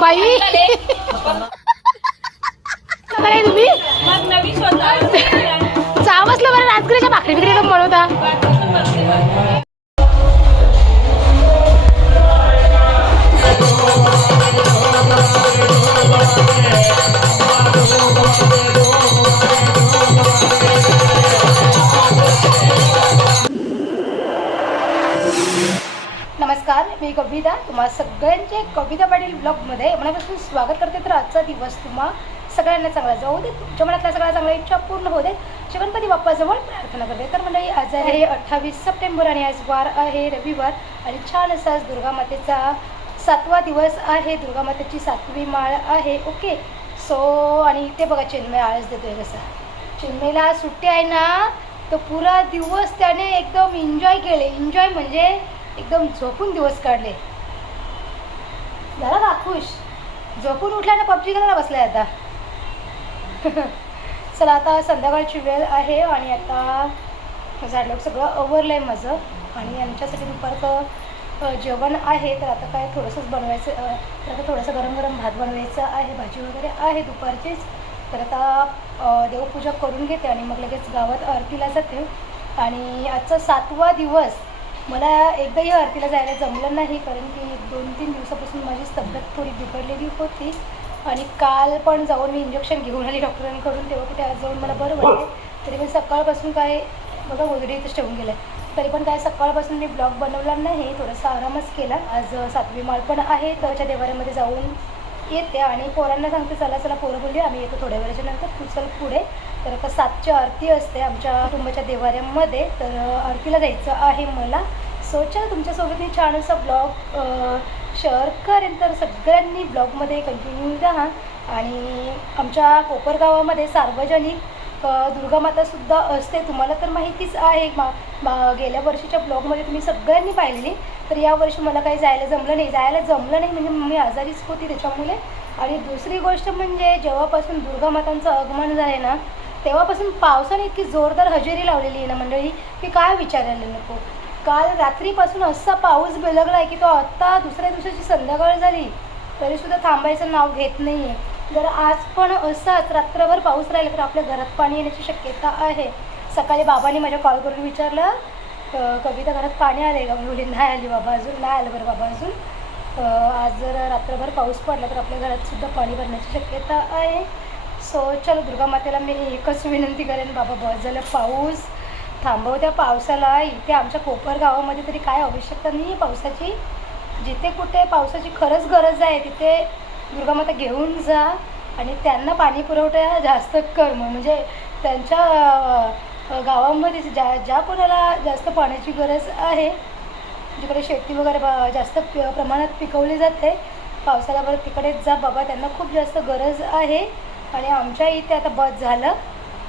बाई. तुम्ही? बसलं बरं राजगिरीच्या भाकरी बिकरी बनवता. मी कविता तुम्हा सगळ्यांचे कविता पाटील ब्लॉगमध्ये मनापासून स्वागत करते. तर आजचा दिवस तुम्हा सगळ्यांना चांगला जाऊ दे तुमच्या मनातल्या सगळ्या चांगल्या इच्छा पूर्ण होऊ दे गणपती बाप्पाजवळ प्रार्थना करते. तर मंडळी आज आहे अठ्ठावीस सप्टेंबर आणि आज वार आहे रविवार आणि छान असा आज दुर्गा मातेचा सातवा दिवस आहे. दुर्गा मातेची सातवी माळ आहे. ओके? सो आणि इथे बघा चिन्मय आळस देतोय कसा. चिन्मयला सुट्टी आहे ना तो पुरा दिवस त्याने एकदम एन्जॉय केले. एन्जॉय म्हणजे एकदम झोपून दिवस काढले. झाला का खुश झोपून उठल्याने पबजी करायला बसलाय आता. चला आता संध्याकाळची वेळ आहे आणि आता झाडलं सगळं आवरलं आहे माझं. आणि यांच्यासाठी दुपारचं जेवण आहे तर आता काय थोडंसंच बनवायचं तर आता थोडंसं गरम गरम भात बनवायचं आहे भाजी वगैरे आहे दुपारचीच. तर आता देवपूजा करून घेते आणि मग लगेच गावात आरतीला जाते. आणि आजचा सातवा दिवस मला एकदाही आरतीला जायला जमलं नाही कारण की दोन तीन दिवसापासून माझी तब्येत थोडी बिघडलेली होती आणि काल पण जाऊन मी इंजेक्शन घेऊन आली डॉक्टरांकडून तेव्हा कुठे आज जाऊन मला बरं वाटलं. तरी पण सकाळपासून काय बघा गोदडी इथंच ठेवून गेलं तरी पण काय सकाळपासून मी ब्लॉग बनवला नाही थोडासा आरामच केला. आज सातवी माळ पण आहे त्याच्या देवाऱ्यामध्ये जाऊन येते. आणि पोरांना सांगते चला चला पोरं बोलली आम्ही येतो थोड्या वेळाच्या नंतर तू चल पुढे. तर आता सातची आरती असते आमच्या कुटुंबाच्या देवाऱ्यामध्ये. तर आरतीला जायचं आहे मला. सो चला तुमच्यासोबत मी छान असा ब्लॉग शेअर करेन. तर सगळ्यांनी ब्लॉगमध्ये कंटिन्यू राहा. आणि आमच्या कोपरगावामध्ये सार्वजनिक दुर्गामातासुद्धा असते. तुम्हाला तर माहितीच आहे मा मा गेल्या वर्षीच्या ब्लॉगमध्ये तुम्ही सगळ्यांनी पाहिलेली. तर यावर्षी मला काही जायला जमलं नाही. जायला जमलं नाही म्हणजे मी आजारीच होती त्याच्यामुळे. आणि दुसरी गोष्ट म्हणजे जेव्हापासून दुर्गामातांचं आगमन झालं ना तेव्हापासून पावसाने इतकी जोरदार हजेरी लावलेली आहे ना मंडळी की काय विचारायला नको. काल रात्रीपासून असा पाऊस बेलगला आहे की तो आत्ता दुसऱ्या दिवसाची संध्याकाळ झाली तरीसुद्धा थांबायचं नाव घेत नाही आहे जर आज पण असाच रात्रभर पाऊस राहिला तर आपल्या घरात पाणी येण्याची शक्यता आहे. सकाळी बाबांनी माझ्या कॉल करून विचारलं कविता घरात पाणी आलं आहे का? मुली नाही आली बाबा अजून नाही आलं बरं बाबा अजून. आज जर रात्रभर पाऊस पडला तर आपल्या घरातसुद्धा पाणी भरण्याची शक्यता आहे. सो चलो दुर्गा मातेला मी एकच विनंती करेन बाबा बस झालं पाऊस थांबव त्या पावसाला. इथे आमच्या कोपर गावामध्ये तरी काय आवश्यकता नाही आहे पावसाची. जिथे कुठे पावसाची खरंच गरज आहे तिथे दुर्गामाता घेऊन जा आणि त्यांना पाणी पुरवठा जास्त कर म्हणजे त्यांच्या गावामध्ये ज्या ज्या कोणाला जास्त पाण्याची गरज आहे जिकडे शेती वगैरे जास्त प- प्रमाणात पिकवली जाते पावसाला बरं तिकडेच जा बाबा त्यांना खूप जास्त गरज आहे. आणि आमच्या इथे आता बस झालं.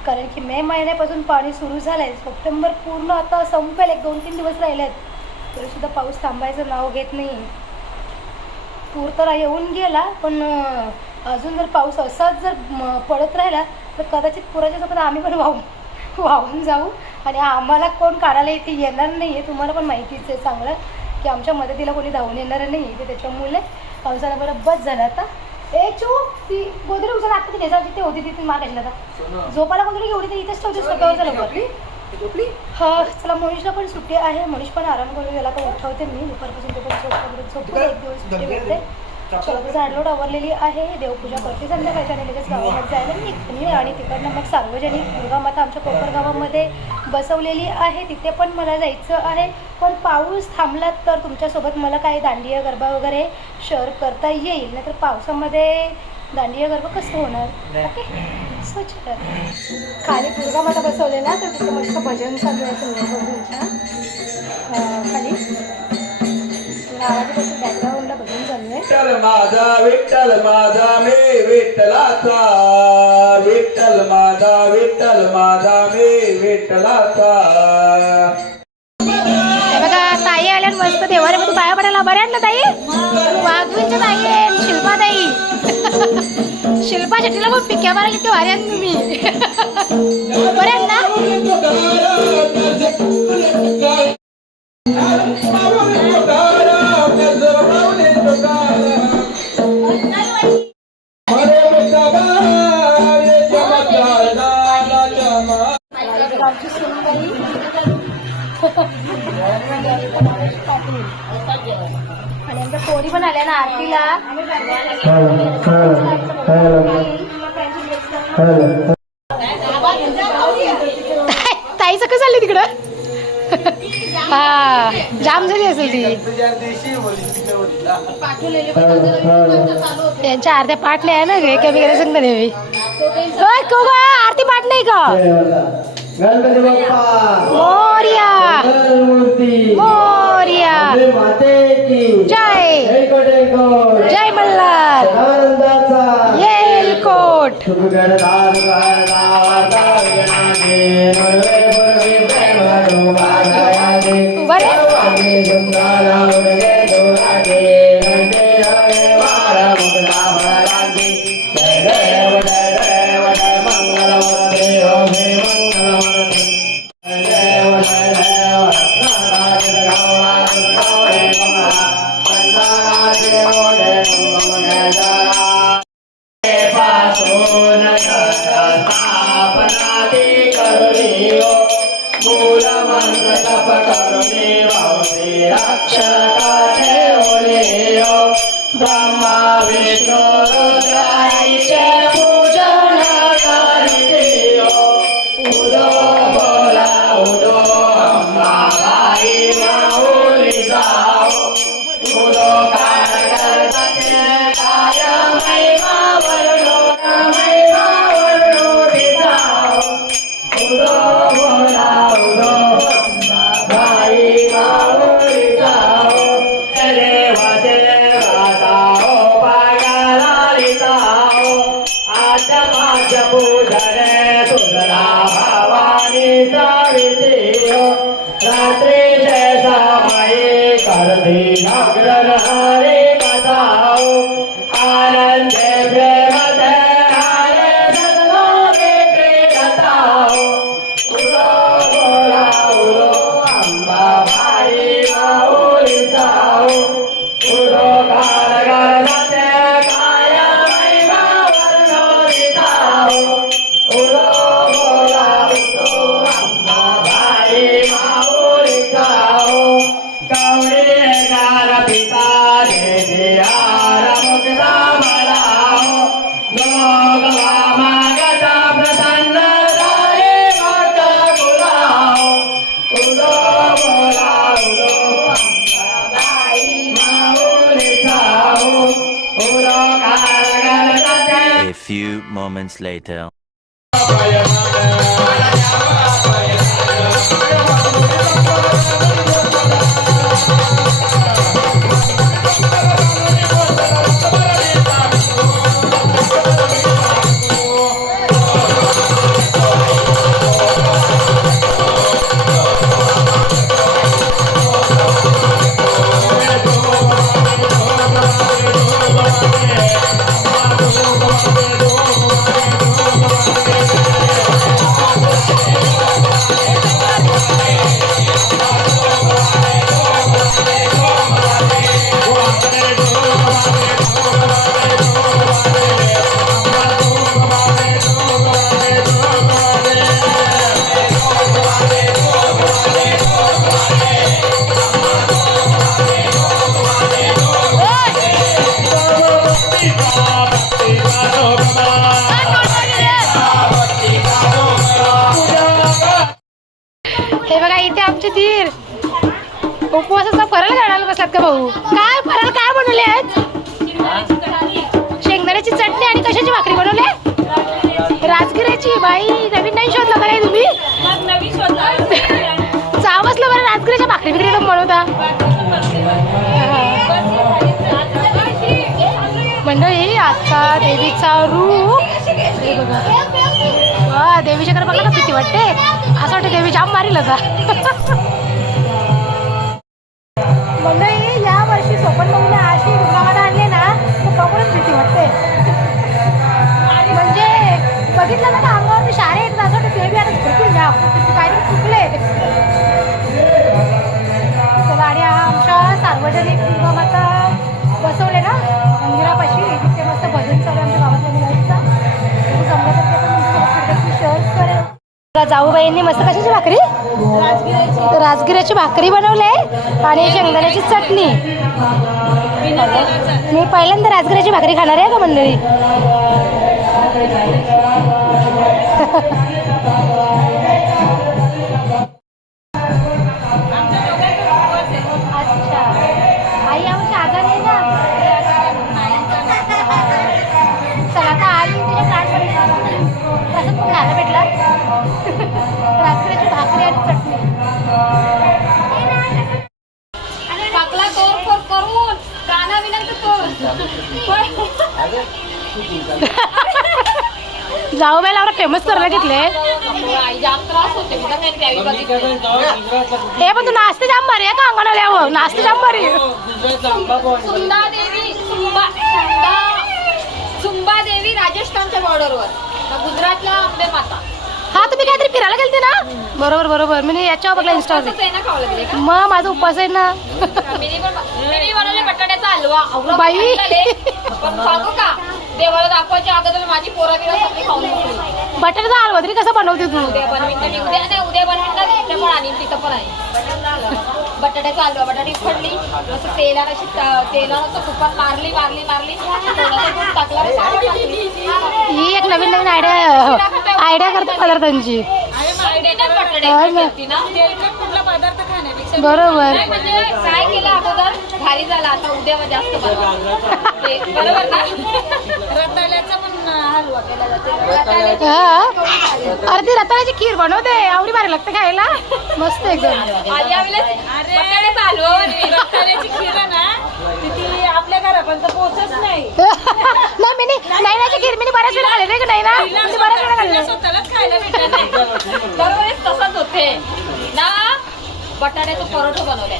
कारण की मे महिन्यापासून पाणी सुरू झालं आहे सप्टेंबर पूर्ण आता संपेल. एक दोन तीन दिवस राहिले आहेत तरीसुद्धा पाऊस थांबायचं नाव घेत नाही. पूर तर येऊन गेला पण अजून जर पाऊस असाच जर पडत राहिला तर कदाचित पुराच्यासोबत आम्ही पण वाहू वाहून जाऊ. आणि आम्हाला कोण काढायला इथे येणार नाही आहे तुम्हाला पण माहितीच आहे चांगलं. की आमच्या मदतीला कोणी धावून येणार नाही आहे त्याच्यामुळे पावसाला बरं बस झालं आता. ए चू ती गोदरी उचल आता ती त्याच्या तिथे होती तिथे मार कशाला आता. झोपाला गोदरी एवढी तर इथेच ठेवते स्वतःवर लवकर हा चला मनीषला पण सुट्टी आहे. मनीष पण आराम करून गेला तर उठवते मी. दुपारपासून तो पण दे, एक दिवस सुट्टी भेटते चला झाडलोट आवरलेली आहे. देवपूजा करते संध्याकाळच्या आणि लगेच गावामध्ये जायला निघते आणि तिकडनं मग सार्वजनिक दुर्गामाता आमच्या कोपर गावामध्ये बसवलेली आहे. तिथे पण मला जायचं आहे. पण पाऊस थांबला तर तुमच्यासोबत मला काही दांडिया गरबा वगैरे शेअर करता येईल. नाहीतर पावसामध्ये दांडिया गरबा कसं होणार? ओके? स्वच्छ खाली दुर्गामाता बसवले ना तर तिथे मस्त भजन चालू आहे. खाली. विठ्ठल माझा विठ्ठल माझा मी विठ्ठलाचा. विठ्ठल माझा विठ्ठल माझा मी विठ्ठलाचा. बघा ताई आल्या मस्त देवाऱ्यामध्ये पाया पडायला बऱ्या आहेत ना ताई? वाघवींच्या ताई आहेत शिल्पा ताई शिल्पा शेट्टीला पण पिक्या मारायला इतके भारी आहेत तुम्ही. बऱ्या आहेत ना? आणि आमच्या पोरी पण आल्या ना आरतीला ताईचं कसं आले तिकडं? हा जाम झाली असेल ती. त्यांच्या अर्ध्या पाटल्या आहे ना गे कमी करायचं ना देवी आरती पाठ नाही का? गणपती बाप्पा मूर्ती मोर्या. माते की. जय. जय मल्हार. येलकोट. action. हरे नागर रहा moments later. नाही नवीन नाही शोधलं काय तुम्ही? चावसलं बरं राजगिरीच्या भाकरी बिकरीला म्हणवता मंडळी आजचा देवीचा रूप. देवीच्या कडे बघा ना किती वाटते असं वाटतं देवी जाम मारील का जाऊबाईंनी मस्त कशाची भाकरी? राजगिराची भाकरी बनवले आणि शेंगदाण्याची चटणी. मी पहिल्यांदा राजगिराची भाकरी खाणार आहे का मंडळी? जाऊ बायला एवढा फेमस करायला घेतले हे पण तू नाचते जाम भारी आहे का अंगण आल्यावर नाचते जाम भारी सुंदा देवी सुंबा सुंदा सुंबा देवी राजस्थानच्या बॉर्डरवर गुजरातला अंबे माता. हा तुम्ही काहीतरी फिरायला गेलते ना? बरोबर बरोबर. मी याच्यावर बघला इंस्टावर मग माझा उपवास आहे ना. बाई. देवाला दाखवायच्या अगोदर माझी पोरा बिरा सगळी खाऊन मोकळी. बटाट्याचा हलवा तरी कसा बनवते तू? उद्या बनवीन तर मी उद्या नाही उद्या बनवीन तर तिथे पण आणि तिथं पण आहे. बटाट्याचा हलवा बटाटी फडली. असं तेलानं अशी त- तेलानं असं तुपात मारली मारली मारली. थोडंसं दूध टाकलं आणि साखर टाकली. ही एक नवीन नवीन आयडिया आयडिया करते पदार्थांची. देतात बटाट्याची हो ना. केलती ना. बरोबर. नाही म्हणजे केलं अगोदर. भारी झाला आता उद्या मग जास्त बरोबर ना? रताळ्याचा पण हलवा केला जातो. रताळ्याची हा? अरे ती रताळ्याची खीर बनवते. आवडी भारी लागते खायला. मस्त एकदम. आधी आम्ही बटाट्याचा हलवा बनवी. रताळ्याची खीर आहे ना ती- ती आपल्या घरापर्यंत पोहोचत नाही. मी नाही खीर मी बऱ्याच वेळा खाल्ली नाही का नाही ना? मी बऱ्याच वेळा खाल्ली. स्वतःलाच खायला भेटत नाही. दरवेळेस तसंच होते. ना बटाट्याचं परोठा बनवले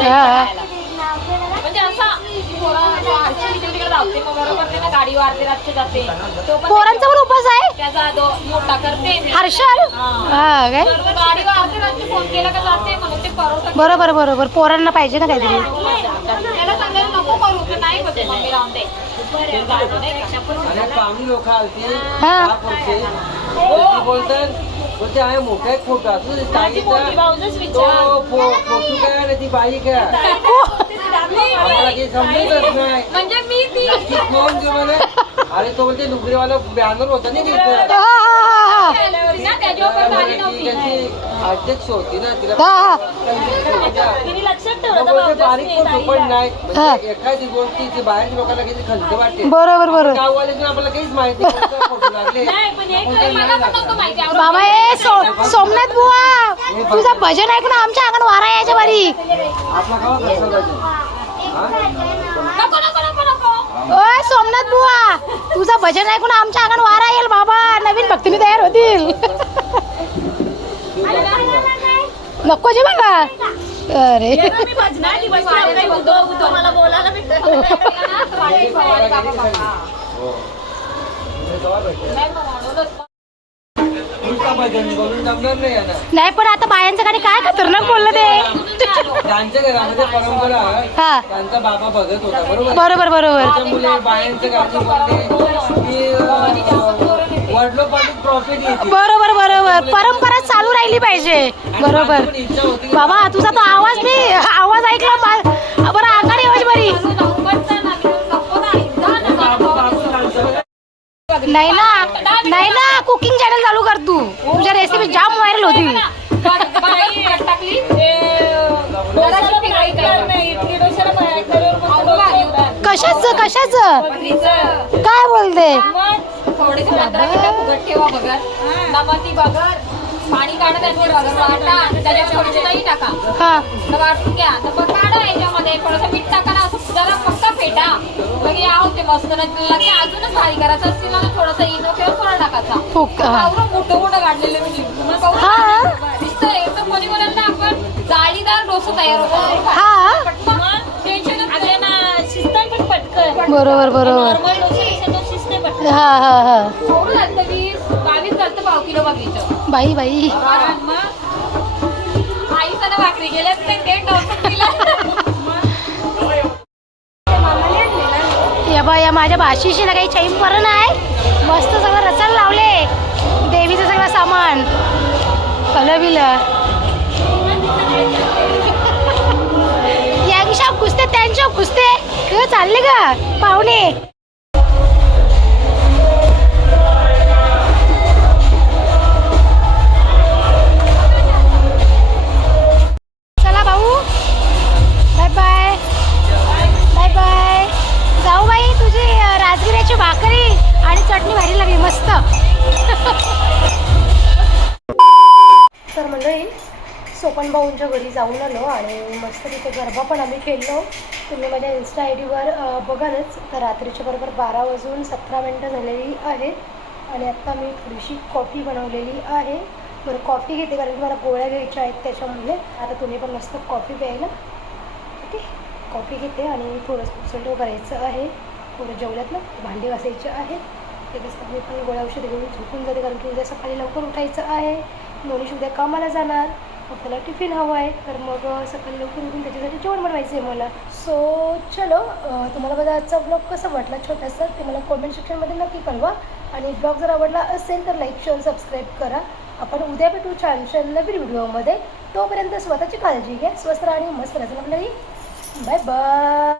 हा. म्हणजे असा गाडी वारते जाते तो पण पोरांचा पण उपवास आहे त्याचा दो मोठा करते मी. हर्षल हा काय बरोबर गाडी वारते रातचे फोन केला का जाते म्हणून ते परोठा बरोबर बरोबर पोरांना पाहिजे ना काहीतरी त्याला सांगायला नको करू तर नाही होते मम्मी राहून दे गाडी नाही का? अरे पाहुणी लोक आलती हा. ते बोलतात बोलते आहे मोठा फ़ोटो असतो ते ताईचा तो फो- फ़ोटो काय आणि ती बाई काय आम्हाला काही समजतच नाही म्हणजे मी ती ती फ़ोन जो अरे तो बोलते लुगडीवाला बॅनर होता ना तिथं अध्यक्ष होती ना तिला हा, बारीक नाही म्हणजे एखादी गोष्टी ती बाहेरच्या लोकांना किती खंत वाटते. बरोबर बरोबर. गाववाले आपल्याला काहीच माहिती नाही कोणता फोटो लागले. मला पण नव्हतं माहिती आवडत बाबा ए सो सोमनाथ बुवा तुझा भजन ऐकून आमच्या अंगण वारा यायच्या बारी आपला गावा कसं पाहिजे? नको नको नको नको. ओय सोमनाथ बुवा तुझं भजन ऐकून आमच्या अंगण वारा येईल बाबा. नवीन भक्तीने तयार होतील. नको जे बघा अरे. नाही पण आता बायांचं गाडी काय खतरनाक बोललं ते. त्यांच्या घरामध्ये परंपरा हा. त्यांचा बाबा बघत होता बरोबर? बरोबर बरोबर. त्याच्यामुळे की अं, प्रॉफिट येते बरोबर बरोबर. परंपरा चालू राहिली पाहिजे. बरोबर. होती. बाबा तुझा तो आवाज मी आवाज ऐकला बरं आघाडी आवाज बरी. नाही ना नाही ना कुकिंग चॅनल चालू कर तू. तुझ्या रेसिपी जाम व्हायरल कलर. कशाच कशाच? काय बोलते? थोडेसे पंधरा मिनिटं फुगत ठेवा बगर नमती बगर पाणी काढा त्याचे बगर वाटा. त्याच्यात थोडीशी दही टाका. हा. तर वाटून घ्या. तर मग काढा याच्यामध्ये. थोडंसं मीठ टाका ना असं जरा फक्त फेटा. मग हे आहोत ते मस्त लगे अजूनच भारी करायचं असतील ना थोडंसं इनो किंवा सोडा टाकायचा. फुक आवडं मोठं मोठं काढलेलं मी एकदम कोणी आपण जाळीदार डोसं तयार होतो. हा. पटकन. बरोबर बरोबर. हा हा हा. बाई बाई. या बा या माझ्या भाषेशी ना काही चैन परण आहे मस्त सगळं रचण लावले. देवीचं सगळं सामान. कलं बिलं यांच्या पुसते त्यांच्या पुसते क चालले का पाहुणे. चटणी भारी लागली मस्त. तर मंडळी सोपन भाऊंच्या घरी जाऊन आलो आणि मस्त तिथे गरबा पण आम्ही खेळलो तुम्ही माझ्या इन्स्टा आय डीवर बघालच. तर रात्रीच्या बरोबर बारा वाजून सतरा मिनटं झालेली आहेत आणि आत्ता मी थोडीशी कॉफी बनवलेली आहे. बरं कॉफी घेते कारण की मला गोळ्या घ्यायच्या आहेत त्याच्यामुळे. आता तुम्ही पण मस्त कॉफी प्यायला. ओके कॉफी घेते आणि थोडंसं पुसलटो करायचं आहे. थोडं जेवल्यात ना? भांडी घासायची आहेत ते दिसतात मी पण गोळ्या औषध घेऊन झोपून जाते कारण की उद्या सकाळी लवकर उठायचं आहे. दोन्ही उद्या कामाला जाणार. मग त्याला टिफिन हवं आहे. तर मग सकाळी लवकर उठून त्याच्यासाठी जेवण बनवायचं आहे मला. सो चलो तुम्हाला माझा आजचा ब्लॉग कसा वाटला छोटासा ते मला कॉमेंट सेक्शनमध्ये नक्की कळवा. आणि ब्लॉग जर आवडला असेल तर लाईक शेअर सबस्क्राईब करा. आपण उद्या भेटू छान छान नवीन व्हिडिओमध्ये तोपर्यंत स्वतःची काळजी घ्या स्वस्त राहा आणि मस्त राहा. आपल्याही बाय बाय